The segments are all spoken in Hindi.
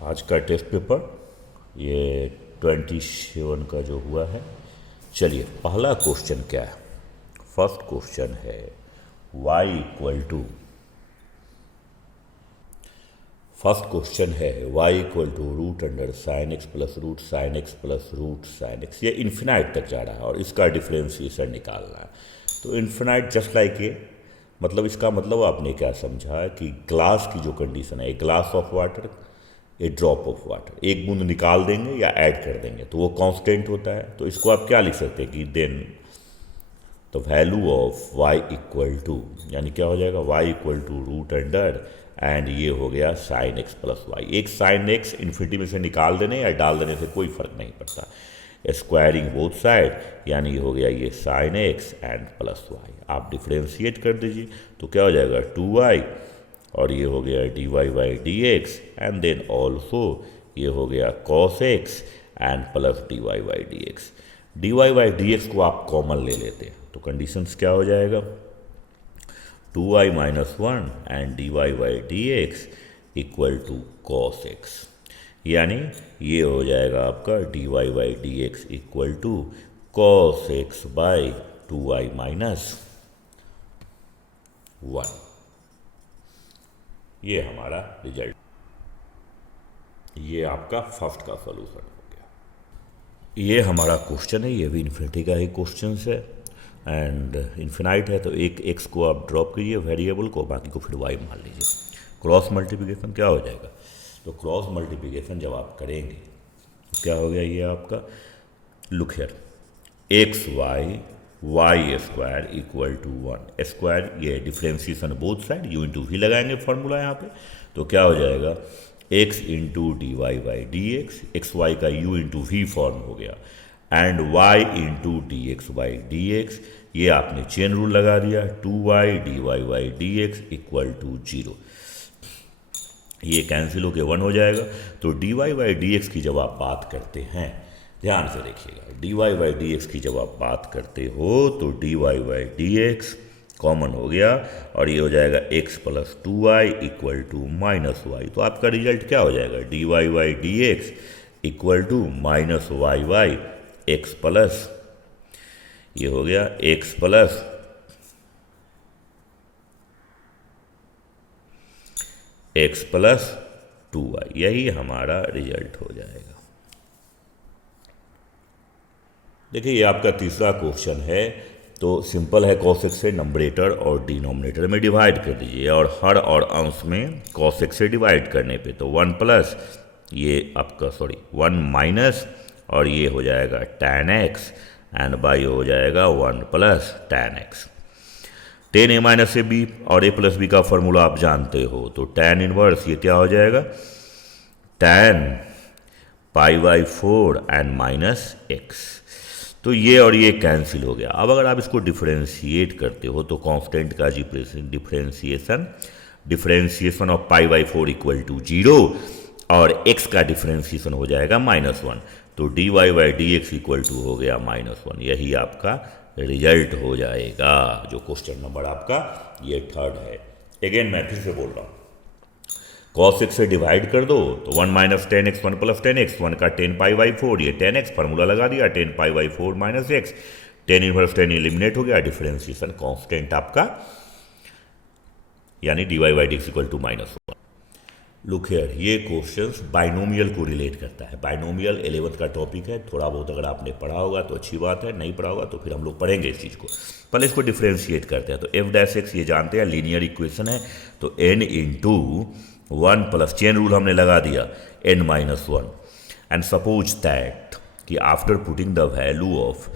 आज का टेस्ट पेपर ये 27 का जो हुआ है। चलिए पहला क्वेश्चन क्या है। फर्स्ट क्वेश्चन है y equal to root under sine x plus root sine x plus root sine x. ये इन्फिनाइट तक जा रहा है और इसका डिफ्रेंशिएशन निकालना है। तो इन्फिनाइट जस्ट लाइक ये, मतलब इसका मतलब आपने क्या समझा कि ग्लास की जो कंडीशन है, a glass of water, A drop of water, एक बूंद निकाल देंगे या ऐड कर देंगे तो वो कांस्टेंट होता है। तो इसको आप क्या लिख सकते हैं कि then the value of y equal to, यानी क्या हो जाएगा, y equal to root under and ये हो गया साइन एक्स प्लस वाई। एक साइन एक्स इन्फिनिटी में से निकाल देने या डाल देने से कोई फर्क नहीं पड़ता। स्क्वायरिंग बोथ साइड, यानी हो गया ये sine x and plus y. आप डिफ्रेंशिएट कर दीजिए तो क्या हो जाएगा 2y, और ये हो गया dy by d x, and then also ये हो गया cos x and plus dy by d x. dy by d x को आप कॉमन ले लेते हैं तो कंडीशंस क्या हो जाएगा, 2y minus 1 and dy by d x equal to cos x, यानी ये हो जाएगा आपका dy by d x equal to cos x by 2y minus 1। ये हमारा रिजल्ट, ये आपका फर्स्ट का सॉल्यूशन हो गया। ये हमारा क्वेश्चन है, ये भी इन्फिनिटी का ही क्वेश्चन है एंड इन्फिनाइट है। तो एक एक्स को आप ड्रॉप कीजिए वेरिएबल को, बाकी को फिर वाई मान लीजिए। क्रॉस मल्टीप्लिकेशन क्या हो जाएगा, तो क्रॉस मल्टीप्लिकेशन जब आप करेंगे तो क्या हो गया, ये आपका look here x y y square equal to 1 square, ये differentiation both side u into v लगाएंगे फॉर्मूला यहाँ पे। तो क्या हो जाएगा x into d y by d x, x y का u इंटू वी फॉर्म हो गया, and y into d x by d x. ये आपने चेन रूल लगा दिया, 2y d y by d x equal to 0। ये कैंसिल होके 1 हो जाएगा। तो d y by d x की जब आप बात करते हैं, ध्यान से देखिएगा, d y by d x की जब आप बात करते हो तो d y by d x common हो गया और ये हो जाएगा x plus 2y equal to minus y. तो आपका रिजल्ट क्या हो जाएगा, d y by d x equal to minus y by x plus, ये हो गया x plus x plus 2y। यही हमारा रिजल्ट हो जाएगा। देखिए ये आपका तीसरा क्वेश्चन है। तो सिंपल है, cos x से नंबरेटर और डिनोमिनेटर में डिवाइड कर दीजिए और हर और अंश में cos x से डिवाइड करने पे तो 1 प्लस ये आपका 1 माइनस और ये हो जाएगा tan x एंड बाई हो जाएगा 1 plus tan x। tan a minus a b और a प्लस बी का फॉर्मूला आप जानते हो, तो tan इनवर्स ये क्या हो जाएगा tan pi by 4 and minus x। तो ये और ये कैंसिल हो गया। अब अगर आप इसको डिफरेंशिएट करते हो तो कांस्टेंट का differentiation of pi by 4 equal to 0 और x का डिफरेंशिएशन हो जाएगा -1। तो d y by d x equal to हो गया -1। यही आपका रिजल्ट हो जाएगा। जो क्वेश्चन नंबर आपका ये थर्ड है। अगेन मैं फिर से बोल रहा हूँ, cos x से डिवाइड कर दो तो 1 minus ten x 1 plus ten x, 1 का 10 पाई बाई 4, ये 10x फार्मूला लगा दिया, 10 pi by 4 minus x, 10 inverse 10 eliminate हो गया, डिफरेंशिएशन कांस्टेंट आपका यानी d y by d x equal to -1। Look here, ये क्वेश्चंस बाइनोमियल को रिलेट करता है। बाइनोमियल 11th का टॉपिक है। थोड़ा बहुत अगर आपने पढ़ा होगा तो अच्छी बात है, नहीं पढ़ा होगा तो फिर हम लोग पढ़ेंगे इस चीज़ को। पहले इसको डिफरेंशिएट करते हैं। तो एफ डैश एक्स ये जानते हैं लीनियर इक्वेशन है, तो n into 1 plus chain rule हमने लगा दिया n minus 1 and suppose that कि after putting the value of,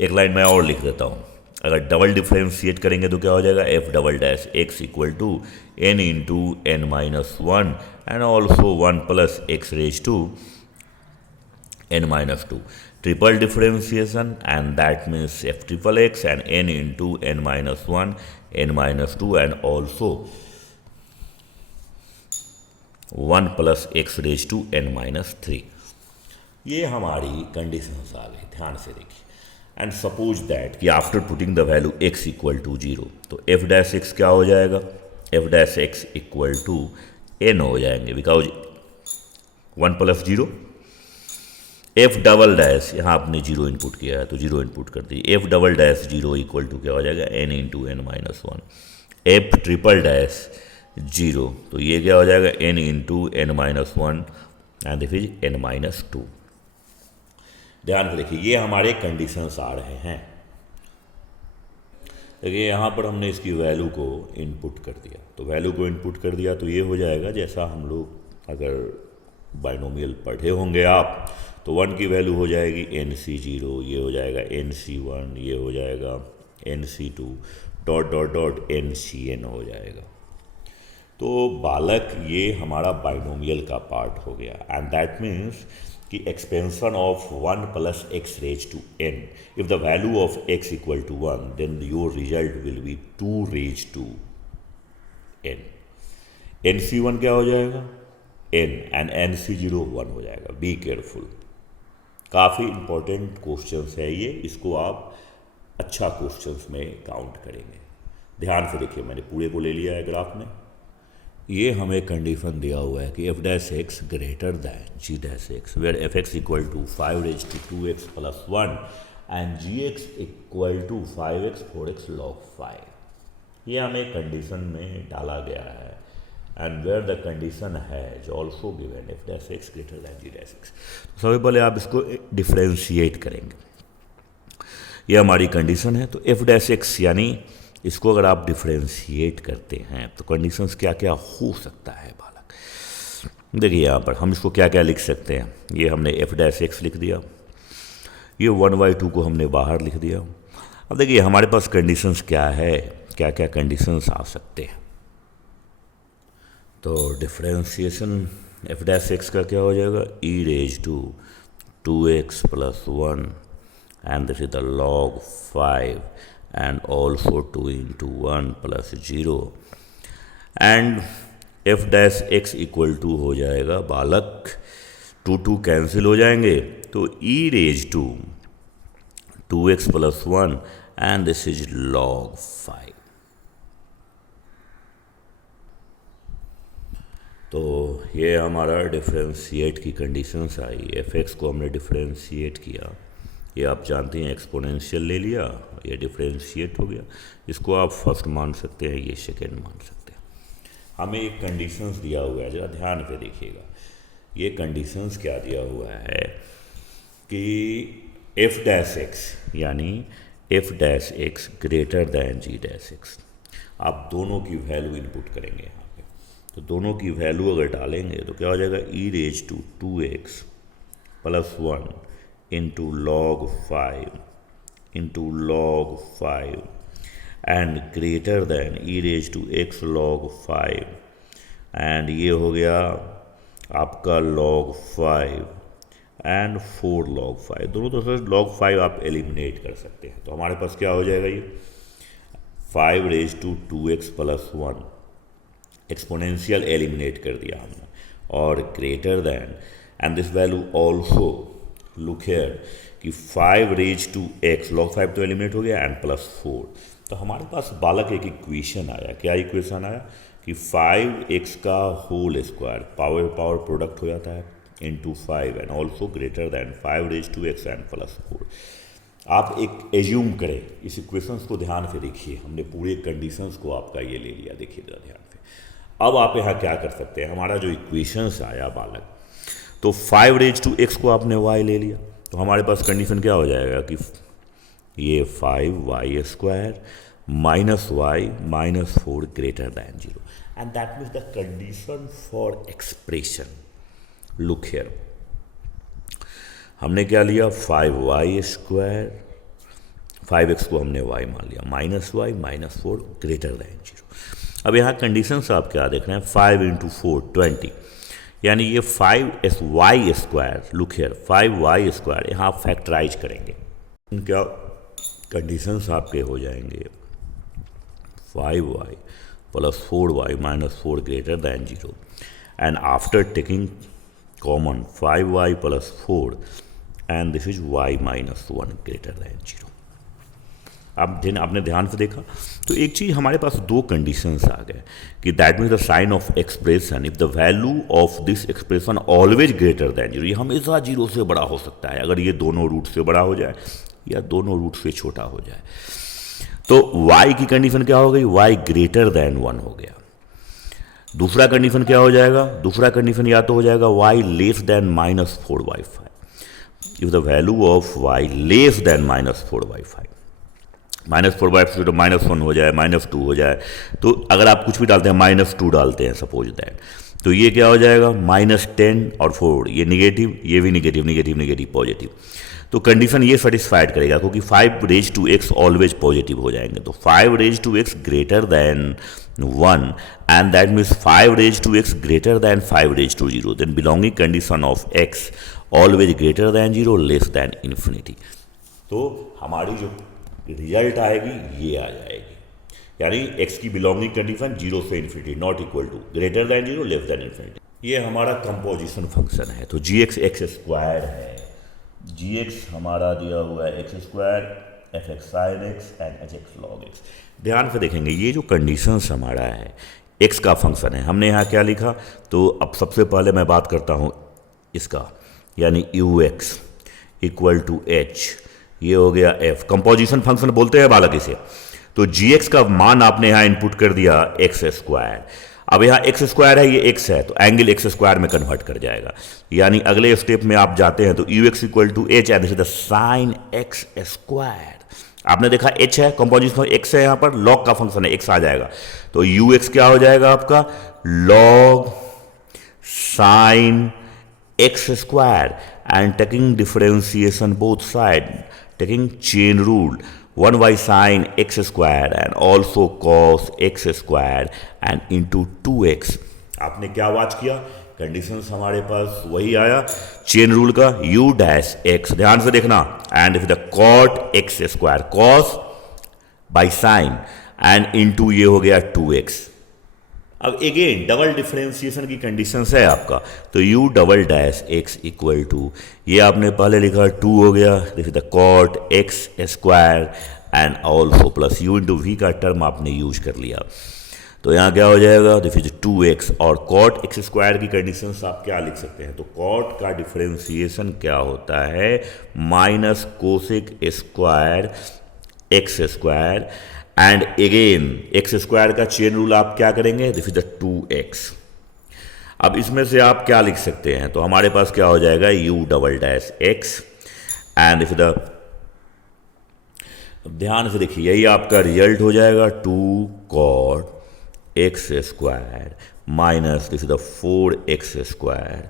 एक लाइन मैं और लिख देता हूँ, अगर डबल डिफरेंशिएट करेंगे तो क्या हो जाएगा f double dash x equal to n into n minus 1 and also 1 plus x raise to n minus 2। Triple differentiation and that means f triple x and n into n minus 1 n minus 2 and also 1 plus x raise to n minus 3। ये हमारी कंडीशंस आ गई, ध्यान से देखिए। एंड सपोज दैट कि after putting the value x equal to 0 तो एफ डैश एक्स क्या हो जाएगा, f dash x equal to n हो जाएंगे, because 1 plus 0, f double dash, यहाँ आपने 0 इनपुट किया है तो 0 इनपुट कर दीजिए, f double dash 0 equal to क्या हो जाएगा, n into n minus 1, f triple dash 0, तो ये क्या हो जाएगा, n into n minus 1 and this is n minus 2। ध्यान से देखिए, ये हमारे कंडीशंस आ रहे हैं। देखिए यहाँ पर हमने इसकी वैल्यू को इनपुट कर दिया, तो वैल्यू को इनपुट कर दिया तो ये हो जाएगा जैसा हम लोग अगर बाइनोमियल पढ़े होंगे आप, तो 1 की वैल्यू हो जाएगी NC0, ये हो जाएगा NC1, ये हो जाएगा NC2 dot dot dot NCN हो जाएगा। तो बालक ये हमारा बाइनोमियल का पार्ट हो गया, एंड दैट मीन्स कि expansion of 1 plus x raise to n, if the value of x equal to 1 then your result will be 2 raise to n। NC1 क्या हो जाएगा, n, एंड NC0 1 हो जाएगा। बी केयरफुल, काफ़ी इंपॉर्टेंट क्वेश्चंस है ये, इसको आप अच्छा क्वेश्चंस में काउंट करेंगे। ध्यान से देखिए, मैंने पूरे को ले लिया है ग्राफ में। ये हमें कंडीशन दिया हुआ है कि f dash x greater than g dash x, where f x equal to 5 raise to 2x plus 1 and g x equal to 5x 4x log 5। ये हमें कंडीशन में डाला गया है, and where the condition has also given f dash x greater than g dash x. सबसे पहले आप इसको डिफ्रेंशिएट करेंगे, ये हमारी कंडीशन है। तो एफ डैश एक्स यानी इसको अगर आप डिफ्रेंशिएट करते हैं तो कंडीशंस क्या क्या हो सकता है बालक। देखिए यहाँ पर हम इसको क्या क्या लिख सकते हैं, ये हमने एफ डैश एक्स लिख दिया, ये 1/2 को हमने बाहर लिख दिया। अब देखिए हमारे पास कंडीशंस क्या है, क्या क्या कंडीशंस आ सकते हैं। तो डिफ्रेंशिएशन एफ डैश एक्स का क्या हो जाएगा, e raise to 2x plus 1 and this is the log 5 and also 2 into 1 plus 0 and f dash x equal to हो जाएगा बालक 2 कैंसिल हो जाएंगे, तो e raised to 2x plus 1 and this is log 5। तो ये हमारा डिफ्रेंशिएट की कंडीशंस आई। एफ एक्स को हमने डिफ्रेंशिएट किया, ये आप जानते हैं एक्सपोनेंशियल ले लिया, ये डिफ्रेंशिएट हो गया। इसको आप फर्स्ट मान सकते हैं, ये सेकेंड मान सकते हैं। हमें एक कंडीशंस दिया हुआ है, जरा ध्यान पे देखिएगा। ये कंडीशंस क्या दिया हुआ है कि एफ डैश एक्स यानी f dash x greater than g dash x, आप दोनों की वैल्यू इनपुट करेंगे यहाँ पे। तो दोनों की वैल्यू अगर डालेंगे तो क्या हो जाएगा, e raise to 2x plus 1 into log 5 into log 5 and greater than e raised to x log 5 and ये हो गया आपका log 5 and 4 log 5। दोनों तरफ से log 5 आप एलिमिनेट कर सकते हैं। तो हमारे पास क्या हो जाएगा, ये 5 raised to 2x plus 1 exponential eliminate कर दिया हमने, और greater than and this value also look here कि 5 रेज टू एक्स, log 5 तो एलिमिनेट हो गया, एंड प्लस 4। तो हमारे पास बालक एक इक्वेशन आया। क्या इक्वेशन आया कि 5x का होल स्क्वायर पावर प्रोडक्ट हो जाता है into 5 and also greater than 5 raise to x and plus 4। आप एक एज्यूम करें, इस इक्वेशंस को ध्यान से देखिए, हमने पूरे कंडीशंस को आपका ये ले लिया, देखिए जरा ध्यान से। अब आप यहाँ क्या कर सकते हैं, हमारा जो इक्वेशंस आया बालक, तो 5 रेज टू एक्स को आपने y ले लिया, तो हमारे पास कंडीशन क्या हो जाएगा कि ये 5y square minus y minus 4 greater than 0, and that means the condition for expression. Look here, हमने क्या लिया, 5y स्क्वायर, 5x को हमने y मान लिया, minus y minus 4 greater than 0। अब यहाँ कंडीशंस आप क्या देख रहे हैं, 5 इंटू 4 20, यानी ये 5y square, look here 5y square, यहाँ आप फैक्टराइज करेंगे, क्या कंडीशंस आपके हो जाएंगे, 5y plus 4y minus 4 greater than 0, and after taking common 5y plus 4 and this is y minus 1 greater than 0। आपने ध्यान से देखा। तो एक चीज़ हमारे पास दो कंडीशंस आ गए कि that means the sign of expression if the value of this expression always greater than zero, ये हमेशा जीरो से बड़ा हो सकता है अगर ये दोनों रूट से बड़ा हो जाए या दोनों रूट से छोटा हो जाए। तो y की कंडीशन क्या हो गई, y ग्रेटर दैन 1 हो गया। दूसरा कंडीशन क्या हो जाएगा, दूसरा कंडीशन या तो हो जाएगा y less than -4/5 if the value of y less than -4/5, -4/5 तो -1 हो जाए, -2 हो जाए। तो अगर आप कुछ भी डालते हैं -2 डालते हैं सपोज दैट, तो ये क्या हो जाएगा -10 और 4, ये निगेटिव, ये भी निगेटिव, निगेटिव निगेटिव पॉजिटिव। तो कंडीशन ये सेटिस्फाइड करेगा क्योंकि 5 ऑलवेज पॉजिटिव हो जाएंगे। तो 5 greater than 1 and that means 5 greater than 5 then belonging condition of x always greater than 0 less than infinity. तो हमारी जो रिजल्ट आएगी ये आ जाएगी, यानी x की बिलोंगिंग कंडीशन 0 से infinity not equal to greater than 0 less than infinity. ये हमारा कंपोजिशन फंक्शन है। तो gx x स्क्वायर है, gx हमारा दिया हुआ है x square fx sin x and hx log x। ध्यान से देखेंगे ये जो कंडीशंस हमारा है x का फंक्शन है, हमने यहाँ क्या लिखा। तो अब सबसे पहले मैं बात करता हूँ इसका, यानी ux इक्वल टू h, ये हो गया f। कंपोजिशन फंक्शन बोलते हैं बालक इसे। तो gx का मान आपने यहाँ इनपुट कर दिया x स्क्वायर। अब यहाँ x स्क्वायर है, ये x है, तो एंगल x स्क्वायर में कन्वर्ट कर जाएगा। यानी अगले स्टेप में आप जाते हैं तो ux equal to h and this is the sine x square. आपने देखा h है, कंपोजिशन x है, यहाँ पर log का फंक्शन है, x आ जाएगा। तो ux क्या हो जाएगा आपका log sine x square and taking differentiation both side, taking chain rule 1 by sin x square and also cos x square and into 2x। आपने क्या वाच किया, कंडीशंस हमारे पास वही आया चेन रूल का, u डैश x, ध्यान से देखना, and the cot x square cos by sin and into ये हो गया 2x। अब अगेन डबल डिफरेंशिएशन की कंडीशन है आपका, तो u डबल डैश x इक्वल टू, ये आपने पहले लिखा 2 हो गया, this is the cot x square and also plus u into v का टर्म आपने यूज कर लिया। तो यहाँ क्या हो जाएगा, दिस इज 2x और कॉट x स्क्वायर की कंडीशन आप क्या लिख सकते हैं। तो कॉट का डिफरेंशिएशन क्या होता है, minus cosec square x square and again x square का चेन रूल आप क्या करेंगे, दिस इज द 2x। अब इसमें से आप क्या लिख सकते हैं, तो हमारे पास क्या हो जाएगा u डबल डैश x and this is the, ध्यान से देखिए यही आपका रिजल्ट हो जाएगा 2 cot x square minus this is the 4x square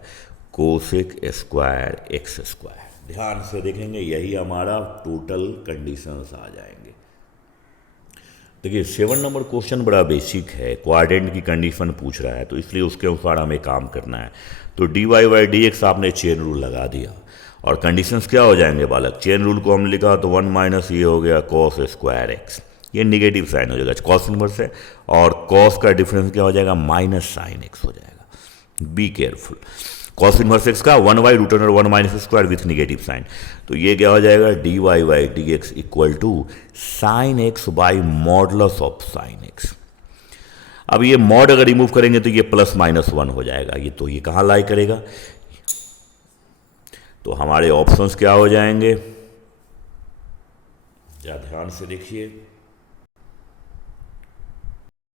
cosec square x square. ध्यान से देखेंगे यही हमारा टोटल कंडीशंस आ जाएंगे। देखिए 7 नंबर क्वेश्चन बड़ा बेसिक है, क्वाड्रेंट की कंडीशन पूछ रहा है, तो इसलिए उसके अनुसार हमें काम करना है। तो dy बाई डी एक्स आपने चेन रूल लगा दिया और कंडीशंस क्या हो जाएंगे बालक, चेन रूल को हम लिखा तो 1 माइनस ये हो गया कॉस स्क्वायर एक्स, ये निगेटिव साइन हो जाएगा कॉस इनवर्स है, और कॉस का डिफरेंस क्या हो जाएगा माइनस साइन एक्स हो जाएगा। Be careful, cos inverse x का 1 by root under 1 minus square with negative sign, तो ये क्या हो जाएगा dy by d x equal to sine x by modulus of sine x. अब ये मॉड अगर रिमूव करेंगे तो ये प्लस माइनस 1 हो जाएगा, ये तो ये कहाँ लाई करेगा, तो हमारे ऑप्शंस क्या हो जाएंगे, या ध्यान से देखिए।